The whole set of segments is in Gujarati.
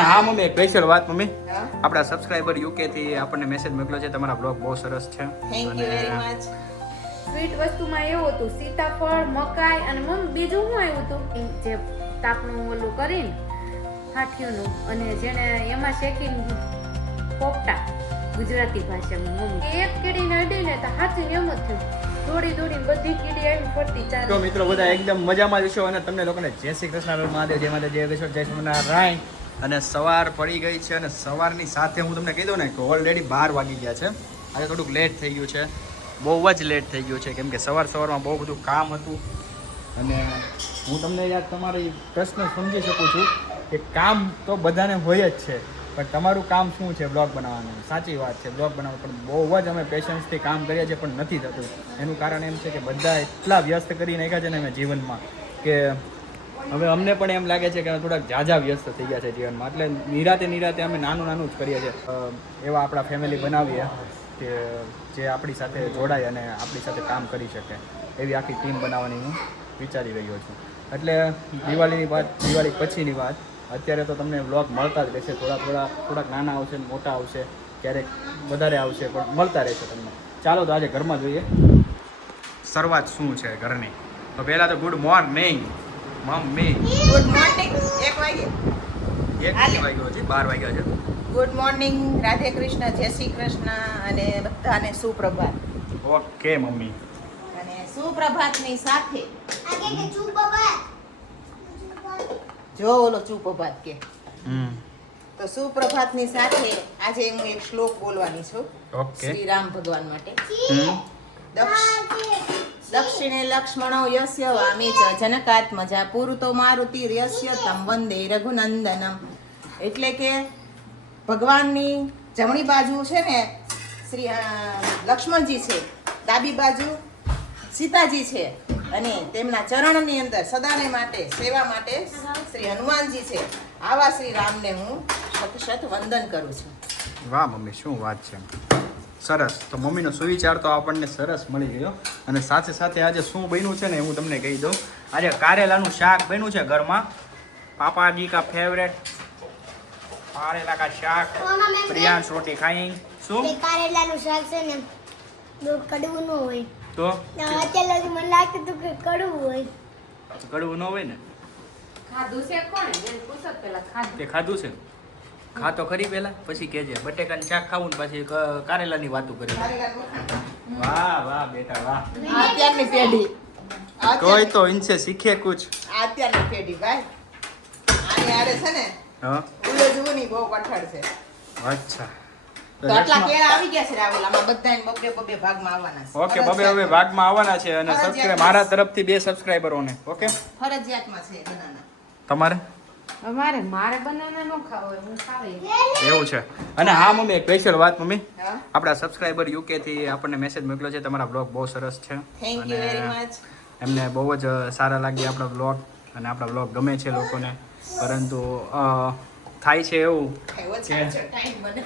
અને હા મમ્મી એક સ્પેશિયલ વાત મમ્મી, આપણા સબસ્ક્રાઇબર યુકે થી આપણને મેસેજ મોકલ્યો છે, તમારા બ્લોગ બહુ સરસ છે. Thank you very much. Sweet વસ્તુમાં એવું હતું સીતાફળ, મકાઈ અને મમ્મી બીજું શું આવ્યું હતું જે તાપનું ઓલું કરીને હાથીઓનું અને જેને એમાં શેકીને પોપટા ગુજરાતી ભાષામાં મમ્મી એક કીડીને અડીને તો હાથીને એમ જ થયું દોડીને બધી કીડી આવી ફરતી ચાલે. તો મિત્રો બધા એકદમ મજામાં જ છો અને તમને લોકોને જય શ્રી કૃષ્ણ મહાદેવ, જય માતા, જય વિશ્વ, જય સ્વામિનારાયણ. અને સવાર પડી ગઈ છે અને સવારની સાથે હું તમને કહી દઉં ને કે ઓલરેડી 12 વાગી ગયા છે. આજે થોડુંક લેટ થઈ ગયું છે, બહુ જ લેટ થઈ ગયું છે, કેમ કે સવારમાં બહુ બધું કામ હતું. અને હું તમને યાર તમારી પ્રશ્ન સમજી શકું છું કે કામ તો બધાને હોય જ છે, પણ તમારું કામ શું છે બ્લોગ બનાવવાનું. સાચી વાત છે, બ્લોગ બનાવવાનું, પણ બહુ જ અમે પેશન્સથી કામ કરીએ છીએ પણ નથી થતું. એનું કારણ એમ છે કે બધા એટલા વ્યસ્ત કરી નાખ્યા છે ને અમે જીવનમાં કે હવે અમને પણ એમ લાગે છે કે થોડાક ઝાઝા વ્યસ્ત થઈ ગયા છે જીવનમાં. એટલે નિરાતે અમે નાનું જ કરીએ છીએ. એવા આપણા ફેમિલી બનાવીએ કે જે આપણી સાથે જોડાય અને આપણી સાથે કામ કરી શકે, એવી આખી ટીમ બનાવવાની હું વિચારી રહ્યો છું. એટલે દિવાળી પછીની વાત, અત્યારે તો તમને વ્લોગ મળતા જ રહેશે. થોડાક નાના આવશે, મોટા આવશે, ક્યારેક વધારે આવશે, પણ મળતા રહેશે તમને. ચાલો તો આજે ઘરમાં જોઈએ શરૂઆત શું છે ઘરની. તો પહેલાં તો good morning mummy. Good morning. 1 વાગે 1 વાગ્યો છે, 12 વાગ્યા છે. ગુડ મોર્નિંગ, રાધે કૃષ્ણ, જય શ્રી કૃષ્ણ અને બધાને સુપ્રભાત. Okay mummy. અને સુપ્રભાતની સાથે જો ઓલો સુપ્રભાત કે તો સુપ્રભાતની સાથે આજે હું એક શ્લોક બોલવાની છું. ઓકે. શ્રી રામ ભગવાન માટે. દક્ષિણે લક્ષ્મણો યસ્ય વામે ચ જનકાત્મજા પુરુતો મારુતિ યસ્ય તમ વંદે રઘુનંદનમ. એટલે કે ભગવાનની જમણી બાજુ છે ને શ્રી લક્ષ્મણજી છે, ડાબી બાજુ સીતાજી છે અને તેમના ચરણની અંદર સદાને માટે સેવા માટે શ્રી હનુમાનજી છે. આવા શ્રી રામને હું શત વંદન કરું છું. વાહ મમ્મી, શું વાત છે, સરસ. તો મમ્મીનો સુવિચાર તો આપણને સરસ મળી ગયો. અને સાથે સાથે આજે શું બન્યું છે ને હું તમને કહી દઉં. આજે કારેલાનું શાક બન્યું છે ઘરમાં. પાપાજી કા ફેવરેટ કારેલા કા શાક. પ્રિયાંશ રોટી ખાઈ. શું કારેલાનું શાક છે ને બહુ કડવું ન હોય. તો અત્યારે મને લાગતું હતું કે કડવું હોય. કડવું ન હોય ને? ખાધું છે કોણે જેને પૂછો પેલા ખાધું તે ખાધું છે? ખા તો ખરી પેલા, પછી કહેજે. બટેકાનું શાક ખાવું ને પછી કારેલાની વાતો કરી. વાહ બેટા વાહ. અત્યારની પેઢી કોઈ તો ઇનસે શીખે કુછ. અત્યારની પેઢી ભાઈ આને આરે છે ને હા, ઉલો જુની બહુ કઠણ છે. અચ્છા. તો આટલા કેળા આવી ગયા છે રાહુલ, આમાં બધાને બબે ભાગમાં આવવાના છે. ઓકે, બબે ભાગમાં આવવાના છે. અને સબસ્ક્રાઇબ મારા તરફથી 2 સબસ્ક્રાઇબરોને. ઓકે, ફરજિયાતમાં છે બનાના. તમારે મારે બનાના નો ખાવ હોય, હું ખાવી એવું છે. અને હા મમ્મી એક સ્પેશિયલ વાત મમ્મી, હા, આપણા સબસ્ક્રાઇબર યુકે થી આપણને મેસેજ મોકલ્યો છે, તમારા બ્લોગ બહુ સરસ છે. Thank you very much. એમને બહુ જ સારા લાગ્યા આપણા બ્લોગ અને આપણા બ્લોગ ગમે છે લોકોને. પરંતુ થાય છે એવું એવો છે ટાઈમ બને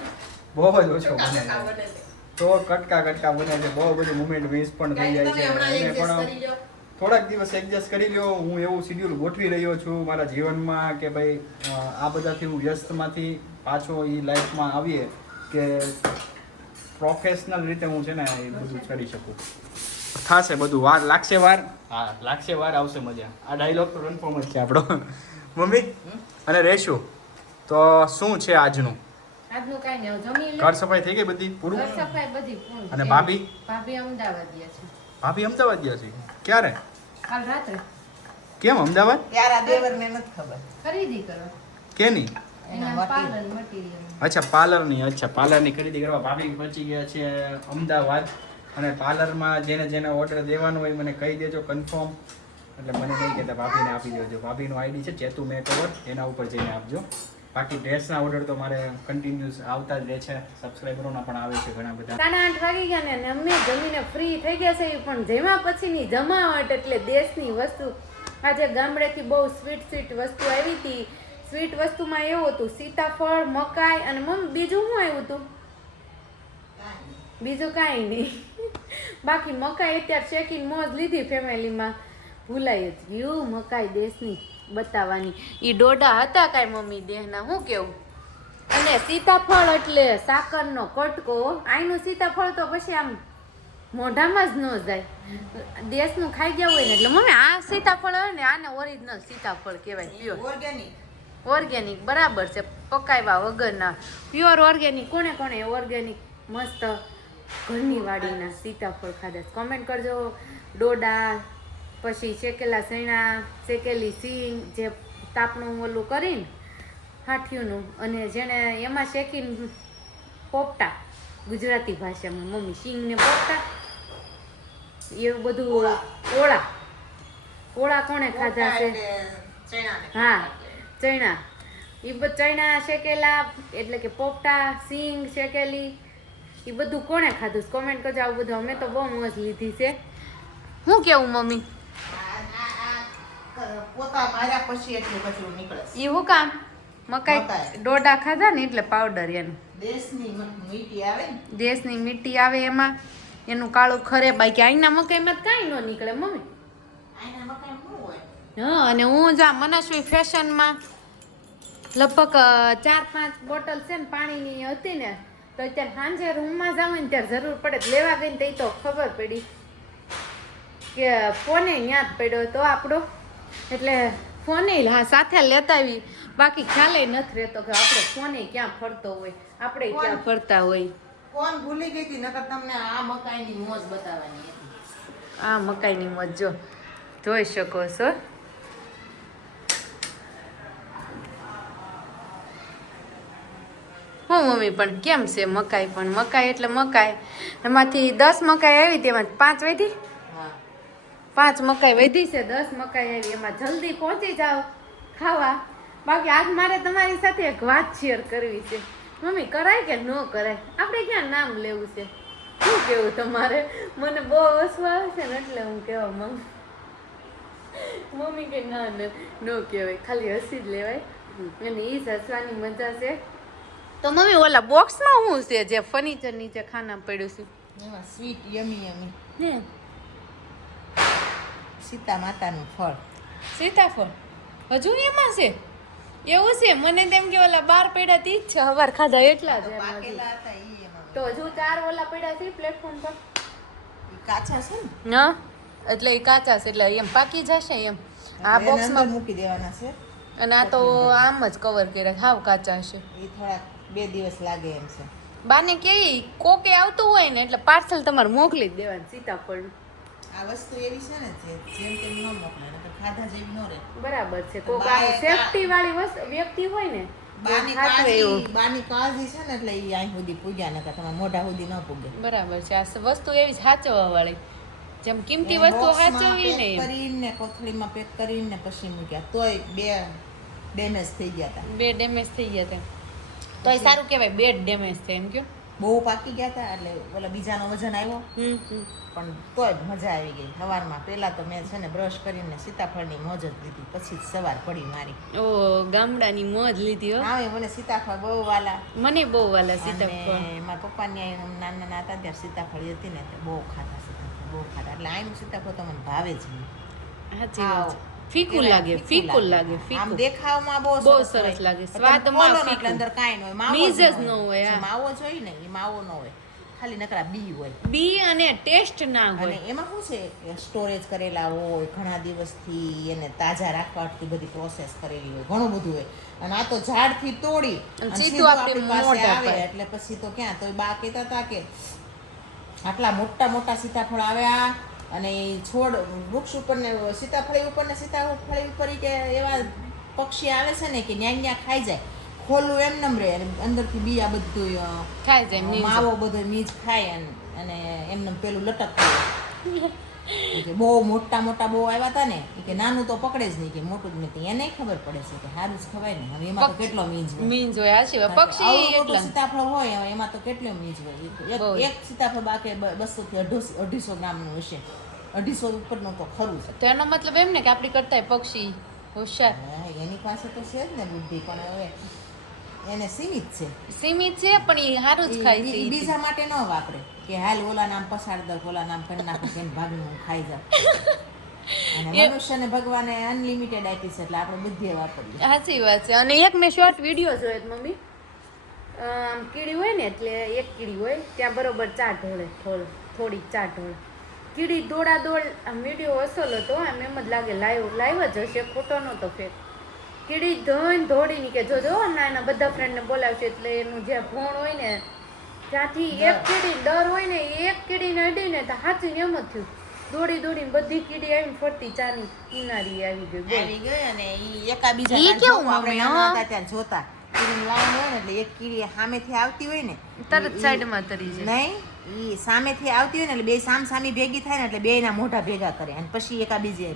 બહુ જ ઓછો બને છે. તો કટકા બને છે. બહુ બધું મુમેન્ટ મિસ પણ થઈ જાય છે. અને પણ થોડાક દિવસ એડજસ્ટ કરી લ્યો. હું એવું શિડ્યુલ ગોઠવી રહ્યો છું મારા જીવનમાં કે ભાઈ આ બધાથી હું વ્યસ્તમાંથી પાછો એ લાઈફમાં આવીએ કે પ્રોફેશનલ રીતે હું છે ને એ બધું કરી શકું. થશે બધું, વાર લાગશે. હા લાગશે, વાર આવશે, મજા. આ ડાયલોગ તો કન્ફર્મ જ છે આપણો મમ્મી. અને રહેશું તો શું છે આજનું કાંઈ નહીં, જમી લે. ઘર સફાઈ થઈ ગઈ બધી પૂરું? ઘર સફાઈ બધી પૂરી. અને ભાભી અમદાવાદ ગયા છે. ભાભી અમદાવાદ ગયા છે? ક્યારે? કાલ રાત્રે કેમ અમદાવાદ? યાર આ દેવરને નથી ખબર. ખરીદી કરવા કેની? એના પાર્લર મટીરિયલ. અચ્છા પાર્લરની ખરીદી કરવા ભાભી પહોંચી ગયા છે અમદાવાદ. અને પાર્લરમાં જેને ઓર્ડર દેવાનો હોય મને કહી દેજો કન્ફર્મ. એટલે મને નહીં કહેતા, ભાભીને આપી દેજો. ભાભીનો આઈડી છે ચેતુ મેકઓવર, એના ઉપર જઈને આપજો. બાકી ડ્રેસના ઓર્ડર તો મારે કન્ટિન્યુઅસ આવતા જ રહે છે. સબસ્ક્રાઈબરોના પણ આવે છે ઘણા બધા. 8 વાગી ગયા ને અને અમે જમીને ફ્રી થઈ ગયા છે. પણ જેમાં પછીની જમાવટ એટલે દેશની વસ્તુ. આજે ગામડેથી બહુ સ્વીટ વસ્તુ આવી હતી. સ્વીટ વસ્તુમાં એવું હતું સીતાફળ, મકાઈ અને મમ્મી બીજું શું આવ્યું હતું? બીજું કાંઈ નહીં. બાકી મકાઈ અત્યારે શેકીને મોજ લીધી ફેમિલીમાં. ભૂલાઈ જ ગયું મકાઈ દેશની બતાવવાની. એ ડોડા હતા કાંઈ મમ્મી દેહના, શું કેવું? અને સીતાફળ એટલે સાકરનો કટકો. આઈનું સીતાફળ તો પછી આમ મોઢામાં જ ન જાય. દેશનું ખાઈ ગયા હોય ને એટલે મમ્મી આ સીતાફળ હોય ને આને ઓરિજિનલ સીતાફળ કહેવાય. પ્યોર ઓર્ગેનિક બરાબર છે, પકાવ્યા વગરના પ્યોર ઓર્ગેનિક. કોને કોને ઓર્ગેનિક મસ્ત ઘરની વાડીના સીતાફળ ખાધા કમેન્ટ કરજો. ડોડા, પછી શેકેલા ચણા, શેકેલી સિંગ, જે તાપનું ઓલું કરીને હાઠિયુંનું, અને જેને એમાં શેકીને પોપટા, ગુજરાતી ભાષામાં મમ્મી સિંગને પોપટા, એવું બધું. ઓળા કોણે ખાધા છે? હા, ચણા. એ બધું ચણા શેકેલા એટલે કે પોપટા, સિંગ શેકેલી, એ બધું કોણે ખાધું કોમેન્ટ કરજો. આવું બધું અમે તો બહુ મોજ લીધી છે. શું કેવું મમ્મી? પોતા માર્યા પછી એટલું કચરું નીકળે. એ હું કામ? મકાઈ ડોડા ખાધા ને એટલે પાવડર એનું. દેશની મીઠી આવે ને, દેશની મીઠી આવે એમાં એનું કાળું ખરે. બાકી અહીંના મકાઈમાં કાંઈ ન નીકળે મમ્મી. આના મકાઈ શું હોય? હા, અને હું જા મનસ્વી ફેશનમાં લગભગ 4-5 બોટલ છે ને પાણીની હતી ને, તો અત્યારે સાંજે રૂમમાં જાવ ને ત્યારે જરૂર પડે તો લેવા ગઈ ને તો ખબર પડી કે ફોને યાદ પડ્યો તો આપણો, એટલે ફોને હા સાથે લેતા આવી. બાકી ખ્યાલે નથી રહેતો કે આપણે ફોને ક્યાં ફરતો હોય, આપણે ક્યાં ફરતા હોય. કોણ ભૂલી ગઈ હતી? નકર તમને આ મકાઈની મોજ બતાવવાની હતી. આ મકાઈની મોજ જો જોઈ શકો છો. હું મમ્મી પણ કેમ છે મકાઈ? પણ મકાઈ એટલે મકાઈ, એમાંથી 10 મકાઈ આવી તેમાં 5 વધી. હા, 5 મકાઈ વધી છે, 10 મકાઈ આવી. એમાં જલ્દી પહોંચી જાઓ ખાવા. બાકી આજ મારે તમારી સાથે એક વાત શેર કરવી છે મમ્મી. કરાય કે ન કરાય? આપણે ક્યાં નામ લેવું છે? શું કેવું તમારે? મને બહુ હસવું આવે છે ને એટલે હું કહેવા માંગુ. મમ્મી કે ના ન કહેવાય, ખાલી હસી જ લેવાય. અને એ જ હસવાની મજા છે. તો મમ્મી ઓલા બોક્સમાં શું છે જે ફર્નિચર નીચે ખાના પડ્યું છે? એમાં સ્વીટ યમી હે, સીતા માતાનું ફળ. સીતાફળ હજુ એમાં છે? એવું છે? મને તેમ કે ઓલા 12 પડ્યા તી જ છે, હવાર ખાધા એટલા જ. પાકેલા હતા ઈ એમાં. તો હજુ 4 ઓલા પડ્યા છે પ્લેટફોર્મ પર. ઈ કાચા છે ને? ના, એટલે એ કાચા છે એટલે એમ પાકી જશે એમ. આ એને બોક્સમાં અંદર મૂકી દેવાના છે. અને આ તો આમ જ કવર કર્યા, હાવ કાચા હશે. ઈ થોડા 2 દિવસ લાગે એમ છે. બાને કેવી કોકે આવતું હોય ને એટલે પાર્સલ તમારે મોકલી જ દેવાનું સીતાફળનું. આ વસ્તુ એવી છે ને જે જેમ તેમ ન મોકલે, નકર ખાધા જેવી ન રહે. બરાબર છે. કોક આ સેફટી વાળી વ્યક્તિ હોય ને બાની કાળજી છે ને એટલે ઈ અહીં સુધી પૂગ્યા, નકર તમારા મોઢા સુધી ન પૂગે. બરાબર છે. આ વસ્તુ એવી સાચવવા વાળી, જેમ કિંમતી વસ્તુ સાચવવી ને એમ. કરીને કોથળીમાં પેક કરીને પછી મૂક્યા, તોય 2 ડેમેજ થઈ ગયા હતા. 2 ડેમેજ થઈ ગયા હતા. તો એ સારું કહેવાય 2 ડેમેજ છે એમ કયો. બહુ પાકી ગયા હતા એટલે ઓલા બીજાનો વજન આવ્યો, પણ તોય મજા આવી ગઈ. સવારમાં પહેલા તો મેં છે ને બ્રશ કરીને સીતાફળની મોજ જ લીધી, પછી સવાર પડી મારી. ઓ ગામડાની મોજ લીધી હો. હા, મને સીતાફળ બહુ વાલા. મને બહુ વાલા સીતાફળ. અને મારા પપ્પાની નાના હતા ત્યારે સીતાફળ હતી ને તે બહુ ખાતા સીતાફળ, બહુ ખાતા. એટલે આનું સીતાફળ તો મને ભાવે જ નહીં. સાચી વાત છે. ફીકું લાગે, ફીકું લાગે, આમ ફીકું. દેખાવમાં બહુ બહુ સરસ સરસ હોય. લાગે, પણ સ્વાદમાં ખોલો ને એટલે ફીકું. અંદર કાંઈ ન હોય, માવો બીજ જ જ ન હોય, જે હા. માવો જોઈ ને એ માવો ન હોય, ખાલી નકરા બી હોય. બી અને ટેસ્ટ ના અને હોય. એમાં શું છે કે સ્ટોરેજ કરેલા હોય, ઘણા દિવસથી એને તાજા રાખવાથી બધી પ્રોસેસ કરેલી હોય, ઘણું બધું હોય. અને આ તો ઝાડથી તોડી અને અને સીધું સીધું આપણી આપણી પાસે મોઢા આવે પર. એટલે પછી તો ક્યાં. તો બા કહેતા હતા કે આટલા મોટા મોટા સીતાફળ આવ્યા અને ઈ છોડ વૃક્ષ ઉપર ને સીતાફળી ઉપર ને સીતાફળી ઉપર ઈ કે એવા પક્ષી આવે છે ને કે ન્યા ન્યા ખાઈ જાય. ખોલું એમ નમ રહે અને અંદરથી બી આ બધું ખાઈ જાય નીચે. માવો બધો મીજ ખાય અને એમને પેલું લટકતું. કે બહુ મોટા મોટા બહુ આવ્યા હતા ને કે નાનું તો પકડે જ નહીં, કે મોટું જ નહીં. એને ખબર પડે છે કે સારું જ ખવાય ને. હવે એમાં તો કેટલો મીંજ હોય. મીંજ હોય, હાચી વાત. પક્ષી આવડું મોટું એટલા સીતાફળ હોય હવે એમાં તો કેટલો મીંજ હોય. બહુ. એક સીતાફળ બાકી 200 થી 250 ગ્રામનું હશે. 250 ઉપરનું તો ખરું છે. તો એનો મતલબ એમ ને કે આપણી કરતા પક્ષી હોશિયાર. હા, એની પાસે તો છે જ ને બુદ્ધિ, પણ હવે એને સીમિત છે. સીમિત છે પણ એ સારું જ ખાય છે. ઈ બીજા માટે ન વાપરે કે હાલ ઓલા નામ પસાર દો, ઓલા નામ કરી નાખો, કેમ ભાગનું હું ખાઈ જાઉં. અને મનુષ્યને ભગવાને અનલિમિટેડ આપી છે એટલે આપણે બુદ્ધિ વાપરીએ. સાચી વાત છે. અને એક મેં શોર્ટ વિડીયો જોયો હતો મમ્મી, આમ કીડી હોય ને એટલે એક કીડી હોય ત્યાં બરોબર ચા ઢોળે થોડીક ચા ઢોળે. કીડી દોડ આમ વિડીયો અસલ હતો આમ એમ જ લાગે લાઈવ જ હશે, ખોટો નહોતો ફેક. કીડી દોડીને કે જોજો હમણાં એના બધા ફ્રેન્ડને બોલાવશે એટલે એનું જે ભોણ હોય ને ત્યાંથી એક કીડી ડર હોય ને એક કીડીને અડીને તો હાચીને એમ જ થયું. દોડીને બધી કીડી આવીને ફરતી ચાની કિનારી આવી ગઈ. અને ઈ એકાબીજા ઈ પાસે કેવું આપણે મમ્મી, નાના હં? હતા ત્યારે જોતા કીડીની લાઈન હોય ને એટલે એક કીડી સામેથી આવતી હોય ને તરત સાઈડમાં તરી જાય. નહીં ઈ સામેથી આવતી હોય ને એટલે બે સામી ભેગી થાય ને એટલે બેયના મોઢા ભેગા કરે અને પછી એકાબીજે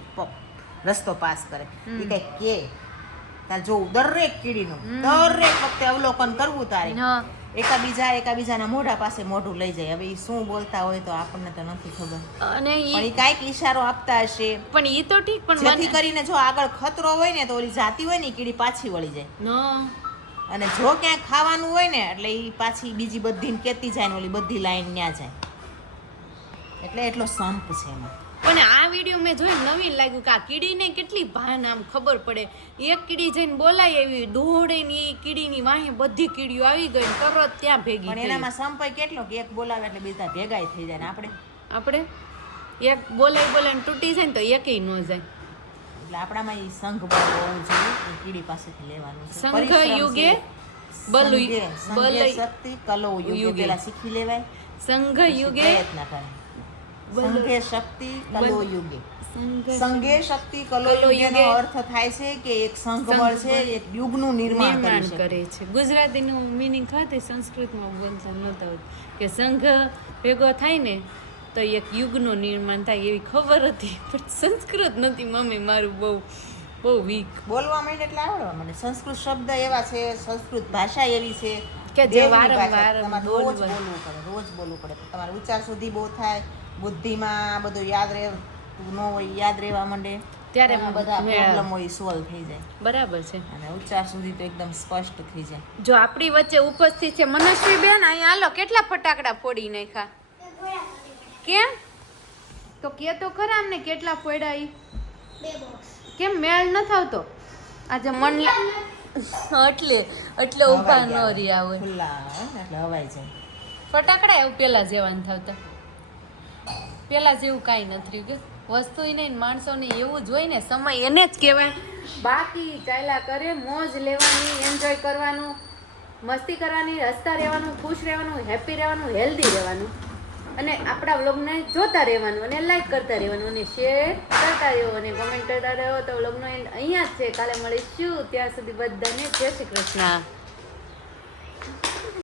રસ્તો પાસ કરે. ઈ કઈક કે તારે જોવું દરેક કીડીનું દરેક વખતે અવલોકન કરવું તારે. હા. એકાબીજાના મોઢા પાસે મોઢું લઈ જાય. હવે ઈ શું બોલતા હોય તો આપણને તો નથી ખબર, અને પણ ઈ કાંઈક ઈશારો આપતા હશે પણ ઈ તો ઠીક પણ જેથી કરીને જો આગળ ખતરો હોય ને તો ઓલી જાતી હોય ને ઈ કીડી પાછી વળી જાય. ન અને જો ક્યાંક ખાવાનું હોય ને એટલે ઈ પાછી બીજી બધીને કેતી જાય ને ઓલી બધી લાઈન ન્યા જાય. એટલે એટલો સંપ છે એમાં. પણ આ વિડીયો મેં જોઈને નવીન લાગ્યું કે આ કીડીને કેટલી ભાન આમ ખબર પડે. એક કીડી જઈને બોલાય એવી દોડે ને એ કીડીની વાહે બધી કીડીઓ આવી ગઈ ને તરત ત્યાં ભેગી પણ થઈ. એનામાં સંપય કેટલો કે એક બોલાવે એટલે બીજા ભેગાય થઈ જાય ને આપણે એક બોલાય ને તૂટી જાય ને તો એકેય ન જાય. એટલે આપણામાં ઈ સંઘ બળ હોવું જોઈએ. એ કીડી પાસેથી લેવાનું છે. સંઘ પરિશ્રમ યુગે છે. બલુ સંઘે શક્તિ કલો યુગે યુગે. પેલા શીખી લેવાય સંઘ પછી યુગે પ્રયત્ન કરે. સંઘે શક્તિ કલો યુગે. સંઘે શક્તિ કલો કલો યુગેનો યુગે. અર્થ થાય છે કે એક સંઘ બળ છે એક યુગનું નિર્માણ કરી શકે. કરે છે. ગુજરાતીનું મિનિંગ ખાતે સંસ્કૃતમાં બોલતા નહોતા હોતું કે સંઘ ભેગો થાય ને તો એક યુગનું નિર્માણ થાય એવી ખબર હતી પણ સંસ્કૃત નથી મમ્મી મારું બહુ વીક. બોલવા માંડે એટલે આવડવા માંડે. સંસ્કૃત શબ્દ એવા છે, સંસ્કૃત ભાષા એવી છે કે જે દેવની વારંવાર ભાષા. તમારે રોજ બોલવાનું. બોલવું પડે. તમારે ઉચ્ચાર સુધી બહુ થાય, બુદ્ધિમાં બધું યાદ યાદ રહેવા માંડે ત્યારે એમાં બધા મેળ. પ્રોબ્લેમ હોય સોલ્વ થઈ જાય બરાબર છે. અને ઉચ્ચાર સુધી તો એકદમ સ્પષ્ટ થઈ જાય. જો આપણી વચ્ચે ઉપસ્થિત છે મનસ્વી બેન, અહીંયા હાલો કેટલા ફટાકડા ફોડી નાખ્યા. કેમ તો કે તો ખરા અમને કેટલા ફોડ્યા ઈ? 2 બોક્સ. કેમ મેળ ન આવતો આજે મન એટલે ઊભા ન હવાઈ રહ્યા હોય ખુલ્લા હોય ને એટલે હવાઈ જાય. ફટાકડા એવું પેલા જેવા ન થતા. પેલા જેવું કાંઈ નથી રહ્યું કે વસ્તુ નહીં માણસોને એવું જ હોય ને સમય એને જ કહેવાય. બાકી ચાલ્યા કરે, મોજ લેવાની, એન્જોય કરવાનું, મસ્તી કરવાની, હસતા રહેવાનું, ખુશ રહેવાનું, હેપી રહેવાનું, હેલ્ધી રહેવાનું અને આપણા વ્લોગને જોતા રહેવાનું અને લાઈક કરતા રહેવાનું અને શેર કરતા રહેવો અને કમેન્ટ કરતા રહો. તો વ્લોગનો એન્ડ અહીંયા જ છે. કાલે મળીશું. ત્યાં સુધી બધાને જય શ્રી કૃષ્ણ.